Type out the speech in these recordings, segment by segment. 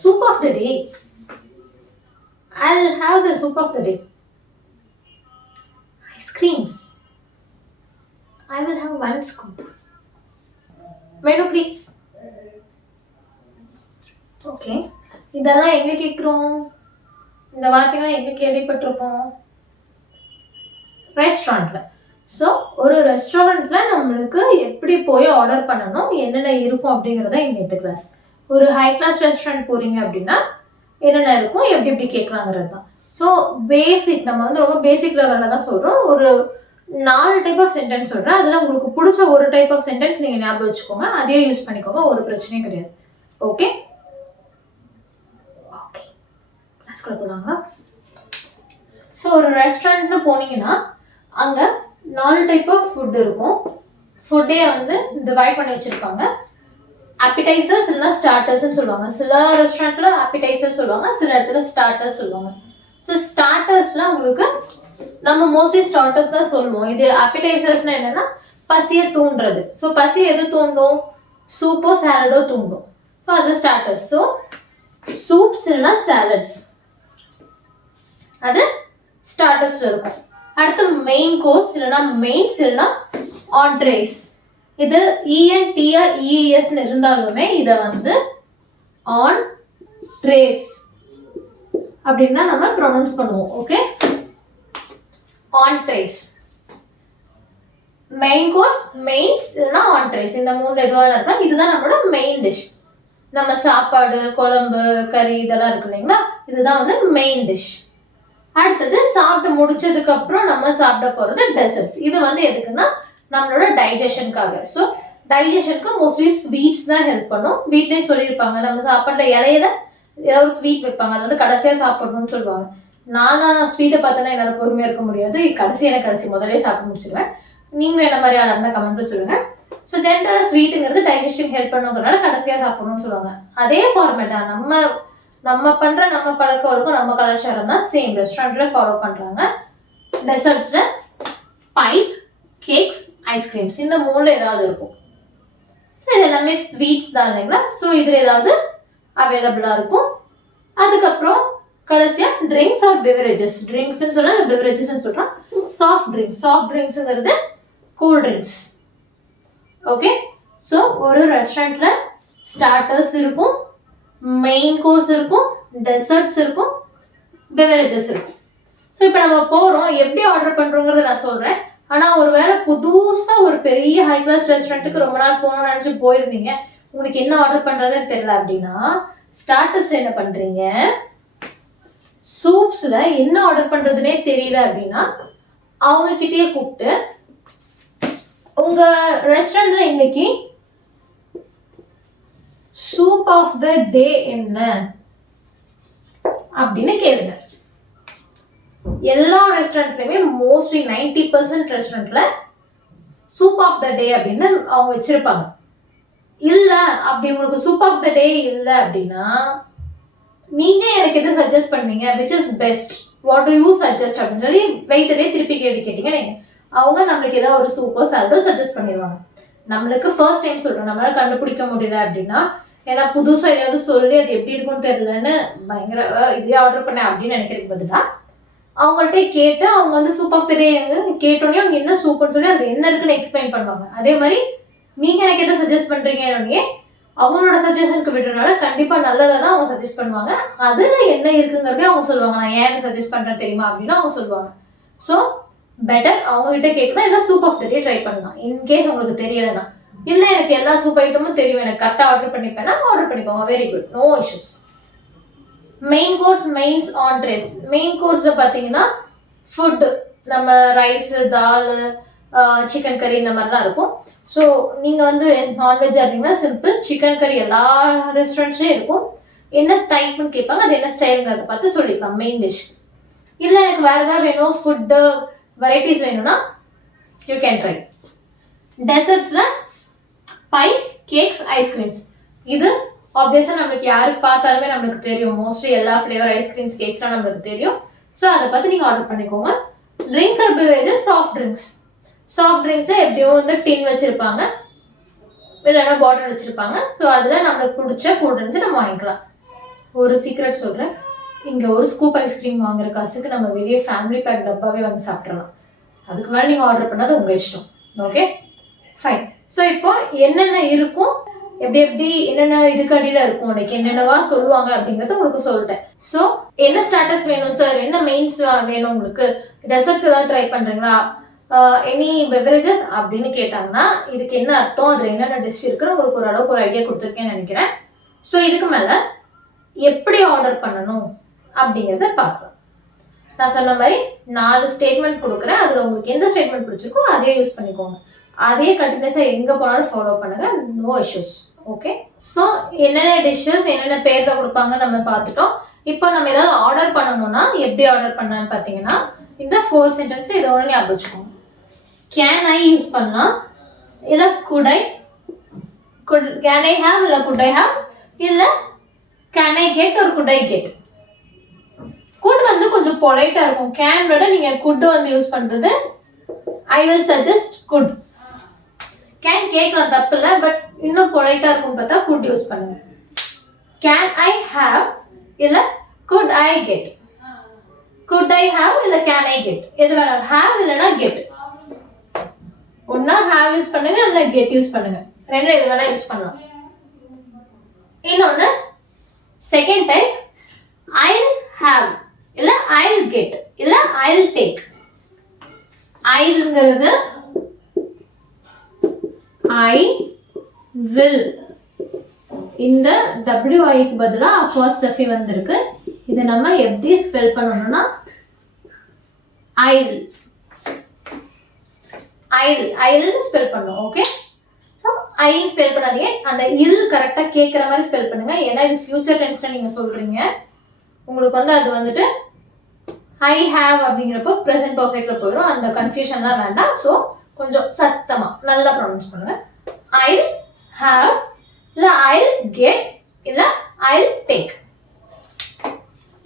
soup of the day. I'll have the soup of the day. Ice creams. I will have 1 scoop. Menu please. Okay. இதெல்லாம் எங்க கேக்குறோம்? இந்த வார்த்தைகளை எங்க கேள்விப்பட்டிருப்போம்? ரெஸ்டாரண்ட்ல. ஸோ ஒரு ரெஸ்டாரண்ட்ல நம்மளுக்கு எப்படி போய் ஆர்டர் பண்ணணும், என்னென்ன இருக்கும் அப்படிங்கிறத இந்த கிளாஸ். ஒரு ஹை கிளாஸ் ரெஸ்டாரண்ட் போறீங்க அப்படின்னா என்னென்ன இருக்கும், எப்படி எப்படி கேட்கலாங்கிறது தான். ஸோ பேசிக் நம்ம வந்து ரொம்ப பேசிக் லெவலில் தான் சொல்கிறோம். ஒரு 4 டைப் ஆஃப் சென்டென்ஸ் சொல்கிறேன். அதில் உங்களுக்கு பிடிச்ச ஒரு டைப் ஆஃப் சென்டென்ஸ் நீங்கள் ஞாபகம் வச்சுக்கோங்க, அதே யூஸ் பண்ணிக்கோங்க, ஒரு பிரச்சனையும் கிடையாது. ஓகே ஓகே கிளாஸ்க்குள்ள போனாங்க. ஸோ ஒரு ரெஸ்டாரண்ட்னு போனீங்கன்னா அங்கே 4 டைப் ஆஃப் ஃபுட் இருக்கும். ஃபுட்டே வந்து டிவைட் பண்ணி வச்சுருப்பாங்க. அப்பிடைசர்ஸ் இல்லைனா ஸ்டார்டர்ஸ்ன்னு சொல்லுவாங்க. சில ரெஸ்டாரண்ட்ல அப்பிடைசர்ஸ் சொல்லுவாங்க, சில இடத்துல ஸ்டார்டர்ஸ் சொல்லுவாங்க. ஸோ ஸ்டார்டர்ஸ்லாம் உங்களுக்கு நம்ம மோஸ்ட்லி ஸ்டார்டர்ஸ் தான் சொல்லுவோம். இது அப்பிடைசர்ஸ்னால் என்னென்னா பசியை தூண்டுறது. ஸோ பசி எது தூண்டும்? சூப்போ சாலடோ தூண்டும். ஸோ அது ஸ்டார்டர்ஸ். ஸோ சூப்ஸ் இல்லைனா சாலட்ஸ் அது ஸ்டார்டர்ஸில் இருக்கும். அடுத்து மெயின் கோர்ஸ் இல்லைனா மெயின்ஸ் இல்லைனா ஆண்ட்ரேஸ். இது ENTREES இருந்தாலுமே இதை வந்து ஆன் ட்ரேஸ் அப்படின்னா நம்ம ப்ரொனவுன்ஸ் பண்ணுவோம். Okay, on trace. Main course, mains இல்லைனா ஆன் ட்ரேஸ், இந்த 3 எதுவாக இருக்கலாம். இதுதான் நம்மளோட மெயின் டிஷ். நம்ம சாப்பாடு, குழம்பு, கறி இதெல்லாம் இருக்கு இல்லைங்களா, இதுதான் வந்து மெயின் டிஷ். அடுத்தது சாப்பிட்டு முடிச்சதுக்கு அப்புறம் நம்ம சாப்பிட போறது டெசர்ட்ஸ். இது வந்து எதுக்குன்னா நம்மளோட டைஜஷனுக்காக. ஸோ டைஜஷனுக்கு மோஸ்ட்லி ஸ்வீட்ஸ் தான் ஹெல்ப் பண்ணும். வீட்லேயே சொல்லியிருப்பாங்க நம்ம சாப்பிட்ற இலையில ஏதாவது ஸ்வீட் வைப்பாங்க, அது வந்து கடைசியாக சாப்பிடணும்னு சொல்லுவாங்க. நானும் ஸ்வீட்டை பார்த்தோன்னா என்னால் பொறுமையாக இருக்க முடியாது, கடைசி முதலே சாப்பிட்டு முடிச்சிடுவேன். நீங்களும் என்ன மாதிரி ஆளாக இருந்தால் கமெண்ட்ல சொல்லுங்க. ஸோ ஜென்ரலாக ஸ்வீட்டுங்கிறது டைஜஷன் ஹெல்ப் பண்ணுங்கிறதுனால கடைசியாக சாப்பிடணும்னு சொல்லுவாங்க. அதே ஃபார்மேட் தான் நம்ம பண்ற நம்ம பழக்கம் இருக்கும், நம்ம கலாச்சாரம் தான் சேம் ரெஸ்டாரண்ட்ல ஃபாலோ பண்றாங்க. டெசர்ட்ஸ்ல பை, கேக்ஸ், ஐஸ்கிரீம்ஸ் இந்த 3ல ஏதாவது இருக்கும். ஸோ இது எல்லாமே ஸ்வீட்ஸ் தான் இல்லைங்களா. ஸோ இதில் ஏதாவது அவைலபிளாக இருக்கும். அதுக்கப்புறம் கடைசியா ட்ரிங்க்ஸ் ஆர் பெவரேஜஸ். ட்ரிங்க்ஸ்ன்னு சொன்னா பெவரேஜஸ்ன்னு சொல்றோம். சாஃப்ட் ட்ரிங்க்ஸுங்கிறது கூல் ட்ரிங்க்ஸ். ஓகே, ஸோ ஒரு ரெஸ்டாரண்ட்ல ஸ்டார்டர்ஸ் இருக்கும், மெயின் கோர்ஸ் இருக்கும், டெசர்ட்ஸ் இருக்கும், பெவரேஜஸ் இருக்கும். ஸோ இப்போ நம்ம போகிறோம், எப்படி ஆர்டர் பண்ணுறோங்கிறத நான் சொல்கிறேன். ஆனால் ஒரு வேளை புதுசாக ஒரு பெரிய ஹை கிளாஸ் ரெஸ்டாரண்ட்டுக்கு ரொம்ப நாள் போகணும்னு நினச்சி போயிருந்தீங்க, உங்களுக்கு என்ன ஆர்டர் பண்ணுறதுன்னு தெரியல அப்படின்னா ஸ்டார்டர்ஸ் என்ன பண்ணுறீங்க, சூப்ஸில் என்ன ஆர்டர் பண்ணுறதுனே தெரியல அப்படின்னா அவங்கக்கிட்டேயே கூப்பிட்டு உங்கள் ரெஸ்டாரண்ட்டில் இன்னைக்கு சூப் ஆஃப் த டே என்ன அப்படின்னு கேளுங்க. எல்லா ரெஸ்டாரண்ட்லயுமே மோஸ்ட்லி 90% ரெஸ்டாரண்ட்ல சூப் ஆஃப் த டே அப்படின்னு அவங்க வச்சிருப்பாங்க. இல்ல அப்படி உங்களுக்கு சூப் ஆஃப் த டே இல்ல அப்படின்னா நீங்க எனக்கு எது சஜஸ்ட் பண்ணீங்க, which is best, what to you suggest அப்படின்னு சொல்லி வெயிட்டரே திருப்பி கேட்டீங்க நீங்க, அவங்க நம்மளுக்கு ஏதாவது ஒரு சூப்போ சாலடோ சஜஸ்ட் பண்ணிடுவாங்க. நம்மளுக்கு ஃபர்ஸ்ட் டைம் சொல்றோம், நம்மளால கண்டுபிடிக்க முடியல அப்படின்னா, ஏன்னா புதுசா ஏதாவது சொல்லி அது எப்படி இருக்கும்னு தெரியலன்னு பயங்கர இதே ஆர்டர் பண்ண அப்படின்னு நினைக்கிறதுக்கு பதிலா அவங்கள்ட்ட கேட்டு அவங்க வந்து சூப் ஆஃப் த டே கேட்டோடனே அவங்க என்ன சூப்புன்னு சொல்லி அது என்ன இருக்குன்னு எக்ஸ்பிளைன் பண்ணுவாங்க. அதே மாதிரி நீங்க எனக்கு எதை சஜஸ்ட் பண்றீங்கன்னே அவங்களோட சஜஷனுக்கு விடுறதுனால கண்டிப்பா நல்லதா தான் அவங்க சஜஸ்ட் பண்ணுவாங்க. அதுல என்ன இருக்குங்கிறதே அவங்க சொல்லுவாங்க. நான் ஏன் சஜஸ்ட் பண்றேன் தெரியுமா அப்படின்னு அவங்க சொல்லுவாங்க. ஸோ பெட்டர் அவங்க கிட்ட கேட்கலாம், இல்லை soup of the day try பண்ணலாம். இன்கேஸ் உங்களுக்கு தெரியலைன்னா, இல்லை எனக்கு எல்லா சூப் ஐட்டமும் தெரியும், எனக்கு கரெக்டாக ஆர்டர் பண்ணிப்பேன்னா ஆர்டர் பண்ணிக்கோங்க. Very good, no issues. Main course, mains, entrees. Main கோர்ஸில் பார்த்தீங்கன்னா ஃபுட்டு நம்ம ரைஸு, தால், சிக்கன் கறி இந்த மாதிரிலாம் இருக்கும். ஸோ நீங்கள் வந்து நான்வெஜ்ஜாக இருந்தீங்கன்னா சிம்பிள் சிக்கன் கறி எல்லா ரெஸ்டாரண்ட்லேயும் இருக்கும். என்ன டைப்னு கேட்பாங்க, அது என்ன ஸ்டைலுங்கிறத பார்த்து சொல்லிக்கலாம் மெயின் டிஷ். இல்லை எனக்கு வேறு ஏதாவது வேணும், ஃபுட்டு வெரைட்டிஸ் வேணும்னா யூ கேன் ட்ரை. டெசர்ட்ஸில் பை, கேக்ஸ், ஐஸ்கிரீம்ஸ். இது ஆப்வியஸாக நம்மளுக்கு யாருக்கு பார்த்தாலுமே நம்மளுக்கு தெரியும். மோஸ்ட்லி எல்லா ஃப்ளேவர் ஐஸ்கிரீம்ஸ், கேக்ஸ்லாம் நம்மளுக்கு தெரியும். ஸோ அதை பார்த்து நீங்கள் ஆர்டர் பண்ணிக்கோங்க. Drinks or beverages, soft drinks. Soft ட்ரிங்க்ஸை எப்படியும் வந்து டின் வச்சுருப்பாங்க, இல்லைன்னா பாட்டில் வச்சுருப்பாங்க. ஸோ அதில் நம்மளுக்கு பிடிச்ச கூல் ட்ரிங்க்ஸை நம்ம வாங்கிக்கலாம். ஒரு சீக்ரெட் சொல்கிறேன், இங்கே ஒரு ஸ்கூப் ஐஸ்கிரீம் வாங்குற காசுக்கு நம்ம வெளியே ஃபேமிலி பேக் டப்பாவே வாங்கி சாப்பிட்றலாம். அதுக்கு மேலே நீங்கள் ஆர்டர் பண்ணது உங்கள் இஷ்டம். Okay fine. ஸோ இப்போ என்னென்ன இருக்கும், எப்படி என்னென்ன இதுக்கு அடியில் இருக்கும், உனக்கு என்னென்னவா சொல்லுவாங்க அப்படிங்கிறத உங்களுக்கு சொல்லிட்டேன். ஸோ என்ன ஸ்டாட்டஸ் வேணும் சார், என்ன மெயின்ஸ் வேணும் உங்களுக்கு, டெசர்ட்ஸ் ஏதாவது ட்ரை பண்ணுறீங்களா, எனி பெவரேஜஸ் அப்படின்னு கேட்டாங்கன்னா இதுக்கு என்ன அர்த்தம், அதில் என்னென்ன டிஷ் இருக்குன்னு உங்களுக்கு ஓரளவுக்கு ஒரு ஐடியா கொடுத்துருக்கேன்னு நினைக்கிறேன். ஸோ இதுக்கு மேலே எப்படி ஆர்டர் பண்ணணும் அப்படிங்கிறத பார்க்கலாம். நான் சொன்ன மாதிரி 4 ஸ்டேட்மெண்ட் கொடுக்குறேன். அதில் உங்களுக்கு எந்த ஸ்டேட்மெண்ட் பிடிச்சிருக்கோ அதே யூஸ் பண்ணிக்கோங்க. அதே கண்டினியூஸாக எங்கே போனாலும் ஃபாலோ பண்ணுங்க, நோ இஷ்யூஸ். ஓகே. ஸோ என்னென்ன டிஷ்ஷஸ் என்னென்ன பேரில் கொடுப்பாங்கன்னு நம்ம பார்த்துட்டோம். இப்போ நம்ம ஏதாவது ஆர்டர் பண்ணணும்னா எப்படி ஆர்டர் பண்ணலான்னு பார்த்தீங்கன்னா இந்த 4 சென்டென்ஸ் இதை ஒன்று ஞாபகம் வச்சுக்கோங்க. கேன் ஐ யூஸ் பண்ணலாம், இல்லை could I, can I have இல்லை குட் ஐ ஹாவ், இல்லை கேன் ஐ கெட் ஒரு குட் ஐ கெட். குட் வந்து கொஞ்சம் பொலைட்டாக இருக்கும். கேன் விட நீங்கள் குட் வந்து யூஸ் பண்ணுறது I will suggest good. Can கேட்கலாம் தப்பு இல்லை, பட் இன்னும் பொலைட்டாக இருக்கும்னு பார்த்தா குட் யூஸ் பண்ணுங்க. கேன் ஐ ஹாவ் இல்லை could I get. Good I have இல்லை கேன் ஐ கெட், எது வேணாலும். ஹாவ் இல்லைன்னா கெட். ஒன்னா ஹாவ் யூஸ் பண்ணுங்க இல்லை கெட் யூஸ் பண்ணுங்க, ரெண்டு எது வேணா யூஸ் பண்ணலாம். இன்னொன்று செகண்ட் டைப் ஐல் ஹாவ் இல்லை ஐல் கெட் இல்லை ஐல் டேக். ஐல்ங்கிறது ஐ வில், இந்த WIக்கு பதிலாக அப்போஸ்ட்ரோஃபி வந்திருக்கு. இதை நம்ம எப்படி ஸ்பெல் பண்ணணும்னா ஐல், ஐல் ஐல்னு ஸ்பெல் பண்ணணும். ஓகே. ஸோ ஐல் ஸ்பெல் பண்ணாதீங்க, அந்த இல் கரெக்டாக கேட்குற மாதிரி ஸ்பெல் பண்ணுங்க. ஏன்னா இது ஃபியூச்சர் டென்ஸில் நீங்கள் சொல்கிறீங்க, உங்களுக்கு வந்து அது வந்துட்டு ஐ ஹாவ் அப்படிங்கிறப்போ ப்ரெசன்ட் பர்ஃபெக்டில் போயிடும். அந்த கன்ஃபியூஷன்லாம் வேண்டாம். ஸோ கொஞ்சம் சத்தமாக நல்லா ப்ரொனவுன்ஸ் பண்ணுங்க. ஐல் ஹாவ் இல்லை ஐல் கெட் இல்லை ஐல் டேக்.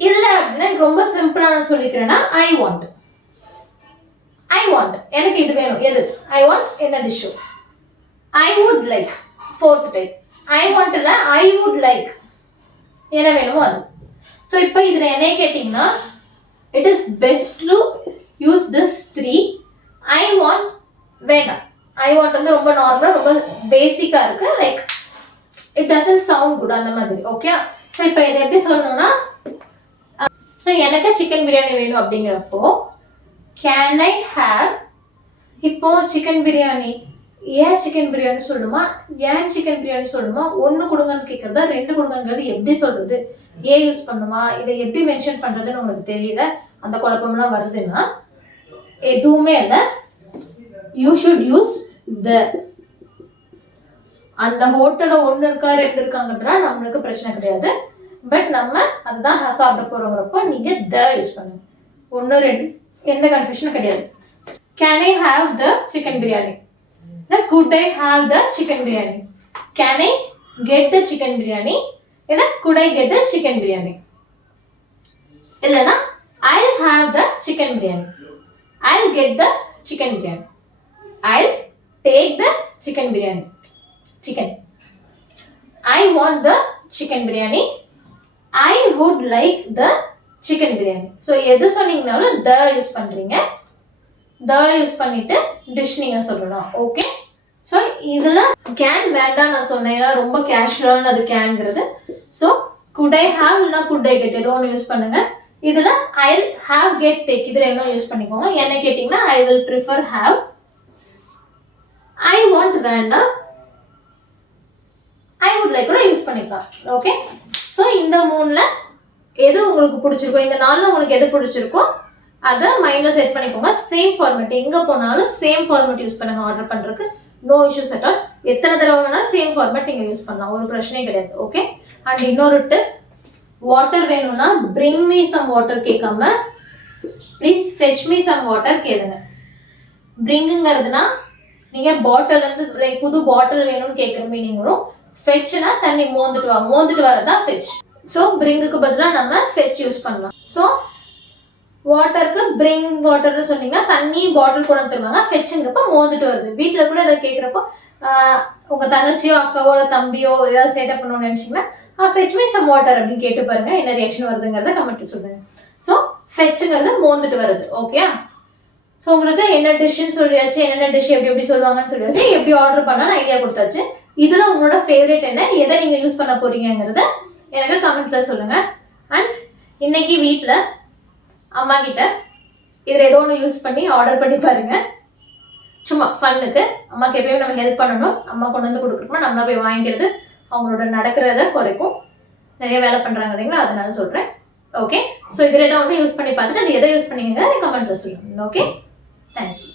இல்லை அப்படின்னா ரொம்ப சிம்பிளாக நான் சொல்லிக்கிறேன்னா ஐ வாண்ட், ஐ வாண்ட் எனக்கு இது வேணும். எது ஐ வாண்ட், என்ன dish. I would like, fourth type. I want இல்லை ஐ வுட் லைக், என்ன வேணுமோ அது. ஸோ இப்போ இதில் என்ன கேட்டிங்கன்னா it is best to use this 3. I want வேண்டாம். ஐ வாண்ட் வந்து ரொம்ப நார்மலாக ரொம்ப பேசிக்காக இருக்குது, like it doesn't sound good அந்த மாதிரி. ஓகே. ஸோ இப்போ இதை எப்படி சொல்லணும்னா, ஸோ எனக்கு சிக்கன் பிரியாணி வேணும் அப்படிங்கிறப்போ கேன் ஐ ஹேவ், இப்போ சிக்கன் பிரியாணி, ஏன் சிக்கன் பிரியாணி சொல்லணுமா, ஏன் சிக்கன் பிரியாணி சொல்லணுமா, 1 கொடுங்கன்னு கேட்குறதா 2 கொடுங்கிறது எப்படி சொல்கிறது, ஏ யூஸ் பண்ணுமா, இதை எப்படி மென்ஷன் பண்ணுறதுன்னு உங்களுக்கு தெரியல, அந்த குழப்பம்லாம் வருதுன்னா எதுவுமே இல்லை, யூ ஷுட் யூஸ் த. அந்த ஹோட்டலில் 1 இருக்கா 2 இருக்காங்கன்றா நம்மளுக்கு பிரச்சனை கிடையாது. பட் நம்ம அதுதான் சாப்பிட போகிறோங்கிறப்போ நீங்கள் த யூஸ் பண்ணுங்க. 1 2 எந்த கன்ஃபியூஷனும் கிடையாது. Can I have the chicken biryani, இல்லை could I have the chicken biryani. Can I get the chicken biryani, இல்லை could I get the chicken biryani. இல்லைன்னா I'll have the chicken biryani, I'll get the chicken biryani, I'll take the chicken biryani. Chicken I want the chicken biryani, I would like the chicken biryani. So எது சொன்னீங்கனாலும் த use பண்ணுறீங்க. த use பண்ணிட்டு dish நீங்கள் சொல்லணும். Okay. So இதில் can வேண்டாம் நான் சொன்னேன், ஏன்னா ரொம்ப கேஷுவலான அது கேன்ங்கிறது. ஸோ குட் ஐ ஹாவ் இல்லைனா குட் ஐ கெட் ஏதோ ஒன்று யூஸ் பண்ணுங்க. இதில் ஐ ஹாவ் கெட் டேக் இதில் என்ன யூஸ் பண்ணிக்கோங்க. என்ன கேட்டிங்கன்னா I will prefer have. I want வேண்டாம், ஐ வுட் லைக் கூட யூஸ் பண்ணிக்கலாம். ஓகே. ஸோ இந்த 3ல் எது உங்களுக்கு பிடிச்சிருக்கோ, இந்த 4ல் உங்களுக்கு எது பிடிச்சிருக்கோ அதை மைண்டில் செட் பண்ணிக்கோங்க. சேம் ஃபார்மேட், எங்கே போனாலும் சேம் ஃபார்மேட் யூஸ் பண்ணுங்க ஆர்டர் பண்ணுறதுக்கு. No issues at all. எத்தனை தடவை வேணாலும் சேம் ஃபார்மேட் நீங்கள் யூஸ் பண்ணலாம், ஒரு பிரச்சனையும் கிடையாது. ஓகே. அண்ட் இன்னொரு டிப், வாட்டர் வேணும்னா பிரிங் மீ சம் வாட்டர் கேட்காம please fetch me some water கேளுங்க. பிரிங்குங்கிறதுனா நீங்கள் பாட்டிலேருந்து லைக் புது பாட்டில் வேணும்னு கேட்குற மீனிங் வரும். ஃபெச்னா தண்ணி மோந்துட்டு வா, மோந்துட்டு வரதான் ஃபெச். ஸோ பிரிங்குக்கு பதிலாக நம்ம ஃபெச் யூஸ் பண்ணலாம். ஸோ வாட்டருக்கு பிரிங் வாட்டர்னு சொன்னீங்கன்னா தண்ணி பாட்டில் கொண்டு தருவாங்க. ஃபெச்சுங்கிறப்ப மோந்துட்டு வருது. வீட்டில் கூட இதை கேட்குறப்போ உங்கள் தங்கச்சியோ அக்காவோ இல்லை தம்பியோ ஏதாவது சேட்டப் பண்ணணும்னு நினச்சிங்கன்னா ஃபெச் மீ சம் வாட்டர் அப்படின்னு கேட்டு பாருங்க, என்ன ரியாக்ஷன் வருதுங்கிறத கமெண்ட் சொல்லுங்க. ஸோ ஃபெச்சுங்கிறது மோந்துட்டு வருது. ஓகே, ஸோ உங்களுக்கு என்ன டிஷ்ஷுன்னு சொல்லியாச்சு, என்னென்ன டிஷ் எப்படி எப்படி சொல்லுவாங்கன்னு சொல்லியாச்சு, எப்படி ஆர்டர் பண்ணால் ஐடியா கொடுத்தாச்சு. இதில் உங்களோட ஃபேவரட் என்ன, எதை நீங்கள் யூஸ் பண்ண போறீங்கிறத எனக்கு கமெண்ட்ல சொல்லுங்க. அண்ட் இன்னைக்கு வீட்டில் அம்மா கிட்ட இதில் ஏதோ ஒன்று யூஸ் பண்ணி ஆர்டர் பண்ணி பாருங்க. சும்மா ஃபன்னுக்கு அம்மாக்கு எப்பயும் நம்ம ஹெல்ப் பண்ணணும். அம்மா கொண்டு வந்து கொடுக்குறோமா நம்மளா போய் வாங்கிக்கிறது அவங்களோட நடக்கிறத குறைக்கும். நிறைய வேலை பண்ணுறாங்க இல்லைங்களா, அதனால சொல்கிறேன். ஓகே, ஸோ இதில் ஏதோ ஒன்று யூஸ் பண்ணி பார்த்துட்டு அது எதை யூஸ் பண்ணீங்க கமெண்ட்ல சொல்லுங்க. Okay, thank you.